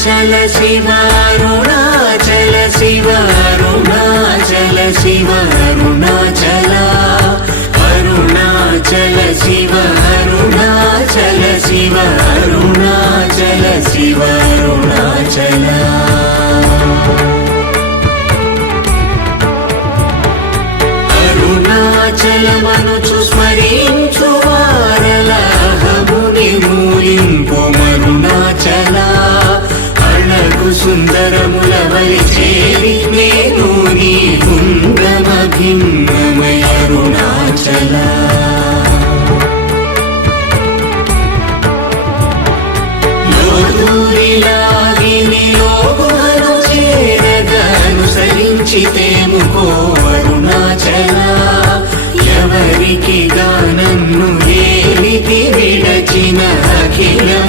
Shiv Arunachal Shiv Arunachal Shiv Arunachal Arunachal Shiv Arunachal Shiv Arunachal Shiv Arunachal अरुणाचलमनुचु स्मरिंचु वारलहमुनि मूलिंपु मरुणाचल अळगु सुंदरमुलवलि cherry नेनु नी गुण्डमभिन्नमय अरुणाचल लोदूरिलागिनि लोगुमनु చేరగనుసరించితేముకో అరుణాచల ఎవరికి గానన్ను ఏలికి విడచిన అఖిలం